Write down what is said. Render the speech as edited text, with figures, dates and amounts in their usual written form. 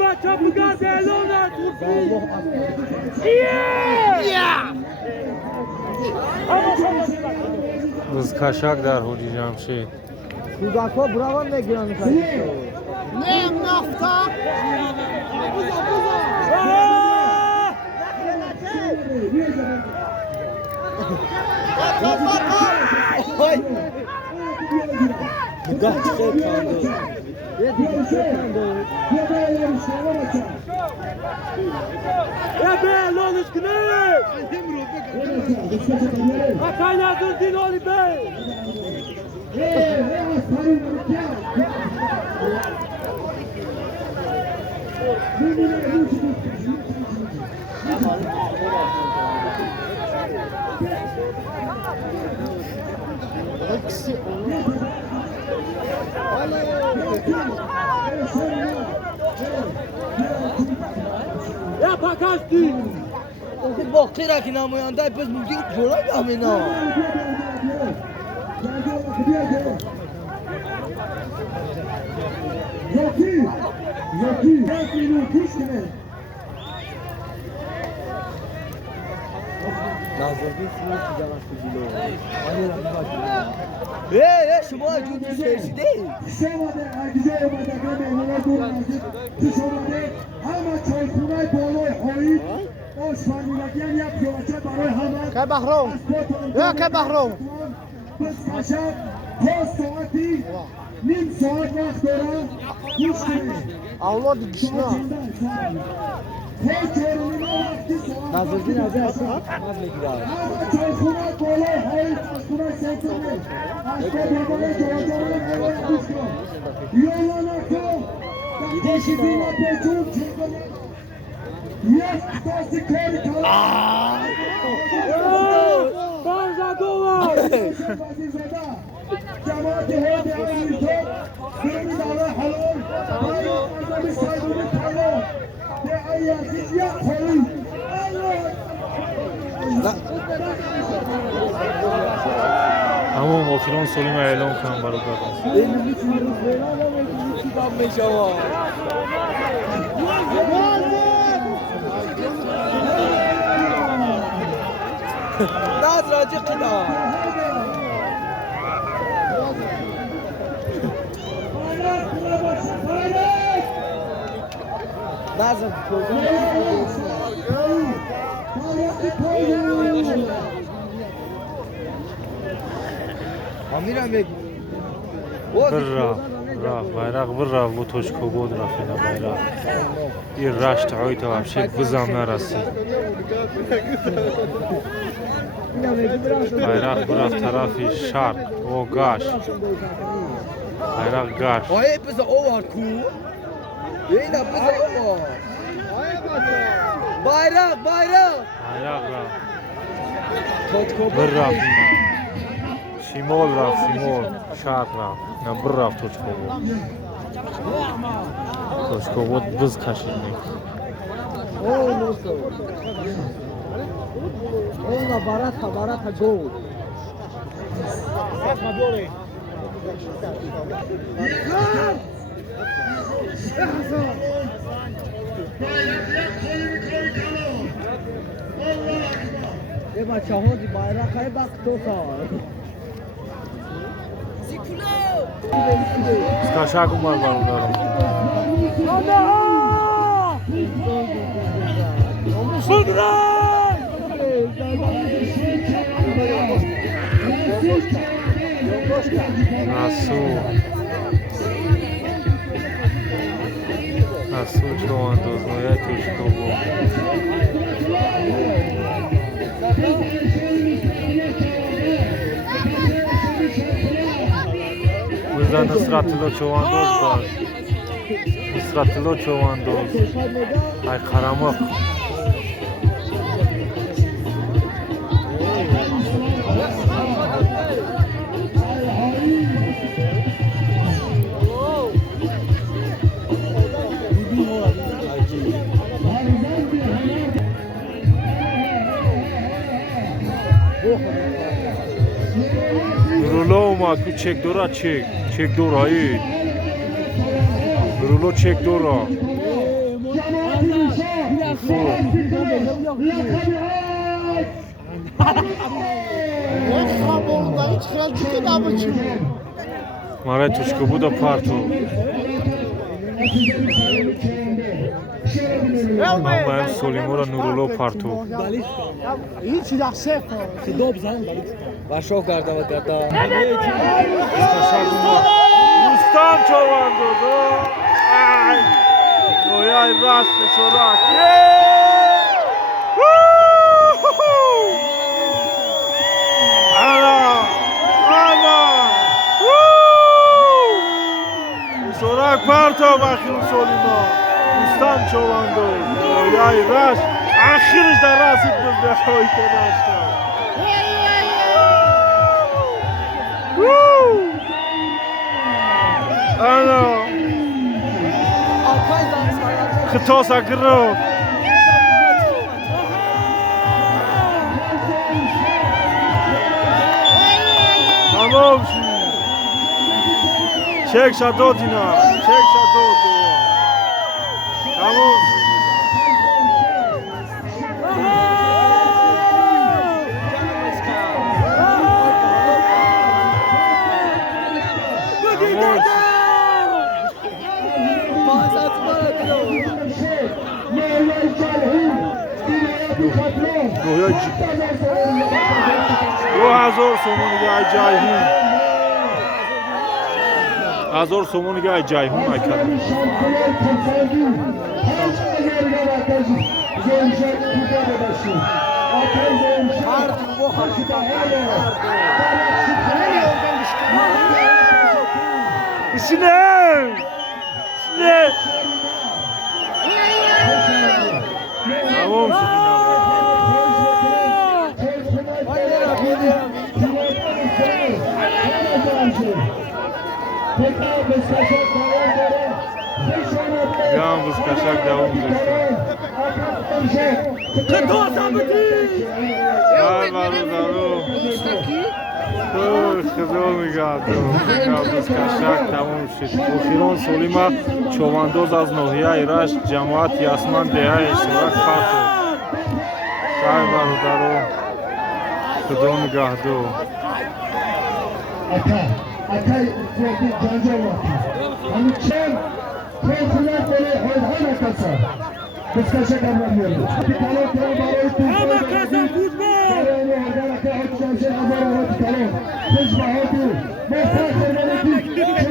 بچه بگرد اعلان اتوفی روز کشک در حولی جمشید کودک ها براون نگیرن میکنید نه نفتا نگاه چه کنده یه دیگه چه کنده به اعلانش کنه اکای نظر دینالی به یا پاکستی اون باقی را که نماینده پس بودی جورای بامینا شما جون سرسیده شما در عجزه اومدگان مهمانان دور نزدیک پیش آمده همه چایخونه بالای هایی آشپزخانه‌ای یک جلسه برای همه که بحرام که بحرام بس کشد تا ساعتی نیم ساعت وقت دارم گوش کنید اولاد گشنا تا چهارمین وقتی ساعت نظردین از هستی نماز میگیرد همه چایخونه بالای هایی چایخونه سنتونه اسباب بالای جلسه بالای گوش کن یالا نکن دکتشی بیمه پیچون چیزونه یک دستی کاری کلا برزدوه جماعت هایده عزیزان برمی داره حلال برای ازمی سایدونی تلال به ای عزیز یک خوری اما موکلان سلیم اعلام کنم برای دادم این میتونی روز بیران و میتونی کام میشوا دست راجع قدام لازم میرم بگو راه bayrak bir rah bu toşko bod rafina bayrak bir raşt ayta vapşet bızam narası bayrak buraf tarafı şark o gaş bayrak gaş Ay bize o var ku. Yine bize o var. Bayrak bayrak. bayrak rah bir raf şimol raf şimol şark raf na bir raf toşko bod toşko bod bız kaşınlık O nasıl? Ona barata gold. ये बच्चा हो जी बाहर खाए बात तो सा Skaşak umar var onların Nasıl çoğundoz noya tuşko bu Bizden ısratilo çoğundoz var ısratilo çoğundoz Ay karamık Nurullah اومد تو چک دورا چک دورایی Nurullo çek doğru. Mare tuşku bu da parto. Ama hem Solimora Nurullo parto. Başok garda ve garda. Rustam Çovandoğdu. Ay. Oyay rastı çorak. Ana. Ana. Çorak parto bakın Solima. Rustam Çovandoğdu. Oyay rast. Ahirde rasit bizde oyte rastı. Ana. Kıtos akırı. Tamam şimdi. Çek şado dina. Çek şado. Tamam. دو هزار سومونگای جایهون 1000 سومونگای جایهون اکرد Sinem! Sinem! Tamam Yalnız kaşak devam ediyor. Var daru. Kızıl migadı. Yalnız kaşak tamam şid. Oxiron Solima Çovandoz az Nohiya İraş Cemaat Yasman Deha iştirak kartı. Var daru. Kızıl migadı. Atay sürekli cancı olmakta. Onun için kontroller böyle hayvan atasa. Kıskaşa kavramıyoruz. Bir tane kral bağlayıp Ama kazan futbol! Bağlayını orada rakı hep şansı azar hava tutalım. Kız bağlı. Mesaj vermeli ki